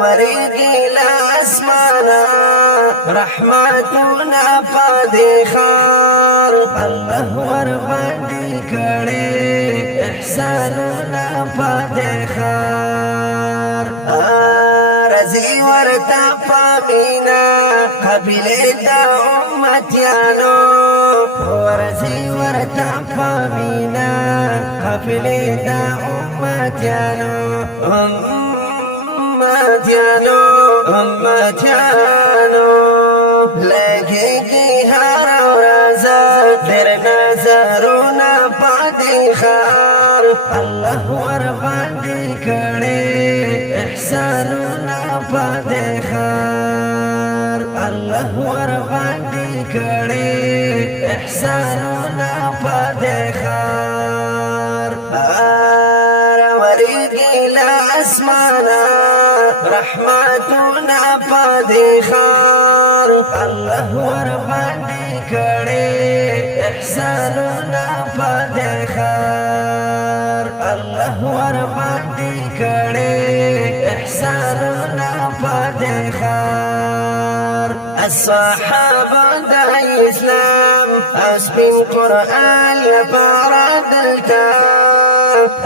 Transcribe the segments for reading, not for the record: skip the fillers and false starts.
وريقي لاسمانا رحمتنا پادخار الله ورباندې کړي احساننا پادخار رضی ورتا پامینا قبیله دا امتیانو ورضی ورتا پامینا قبیله دا امتیانو امتیانو لګيږي هر ورځ در نظرونه پاتې خار الله ور باندې کړي احسانونه پاتې خار الله ور باندې کړي احسانونه پاتې خار وريږي لاسمانا رحمتنا پادخار الله ور باندې کړي احساننا پادخار الله ور باندې کړي احساننا پادخار الصحابه د اسلام اسبن قران لپاره دلته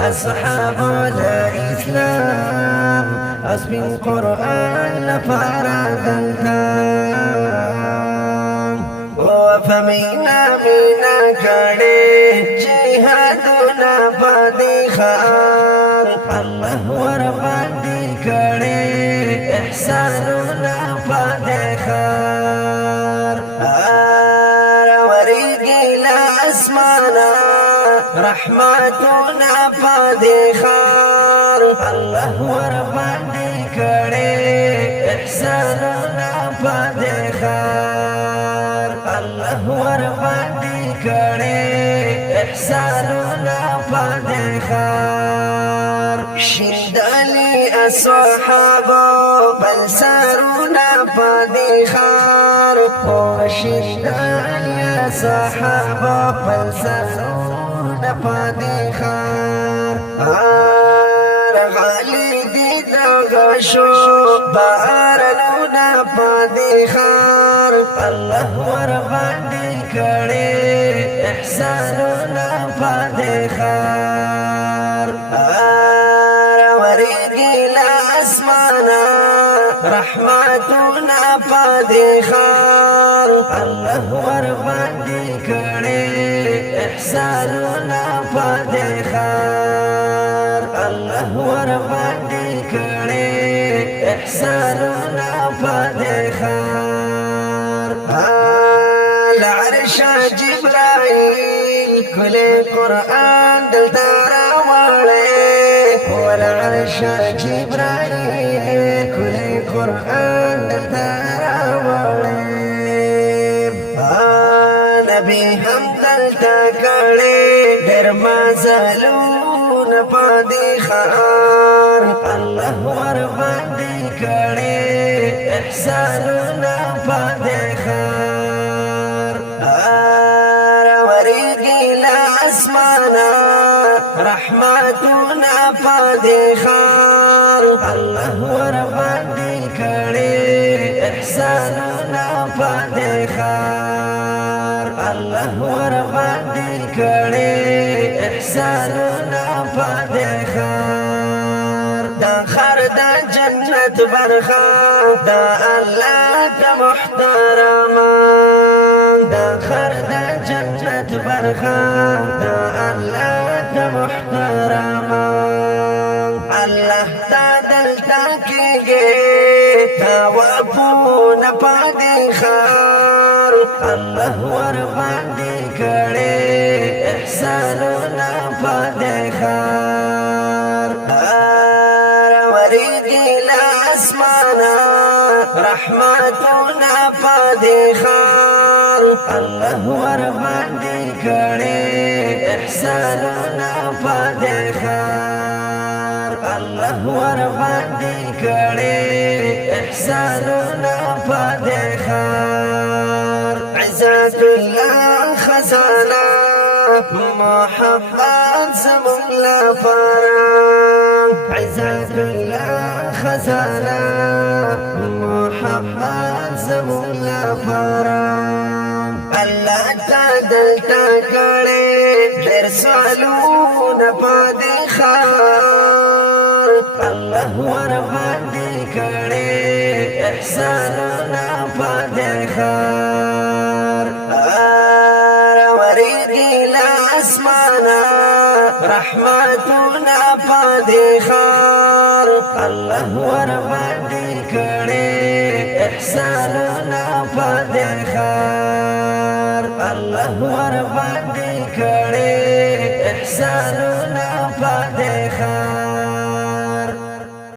أصحاب الإسلام أسبن قرآن لفارغلتا وفمينا منا كړي جهادنا پادخار الله ور باندې کړي احساننا پادخار وريږي لاسمانا رحمتنا پادخار الله ور باندې کړي احساننا پادخار الله ور باندې کړي احساننا پادخار شندالي اصحابو بل سرنا پادخار شندالي اصحابو بل سرنا پادخار غالي دي دغشو بارلونا پادخار الله ور باندې کړي احساننا پادخار وريږي لاسمانا رحمتنا پادخار الله ور باندې کړي احساننا پادخار الله ور باندې کړي احساننا پادخار العرش جبرائيل كل قرآن دلتا راوړې والعرش جبرائيل كل قرآن دلتا راوړې نبی هم دلتا کړي ډېر مزلون پادخار الله ور باندې کړي احساننا پادخار وريږي لاسمانا رحمتنا پادخار الله ور باندې کړي احساننا پادخار الله ور باندې کړي احساننا پادخار دا خر دا جنت برخه دا الله دا محترما دا خر دا جنت برخه دا الله دا محترما الله تا دلتا کېږي تا وپونه پادخار الله ور باندې کړي احساننا پادخار وريږي لاسمانا رحمتنا پادخار الله ور باندې کړي احساننا پادخار الله ور باندې کړي احساننا پادخار عزت الله خزانه محبت زمون لپاره عزت الله خزانه محبت زمون لپاره الله تا دلتا کړي ډېر سوالونه پدې خار الله ور باندې کړي احسانونه پدې خار ورېږي له اسمانه رحمتونه پدې خار الله ور باندې کړي احسانونه پدې خار الله ور باندې کړي احسانونه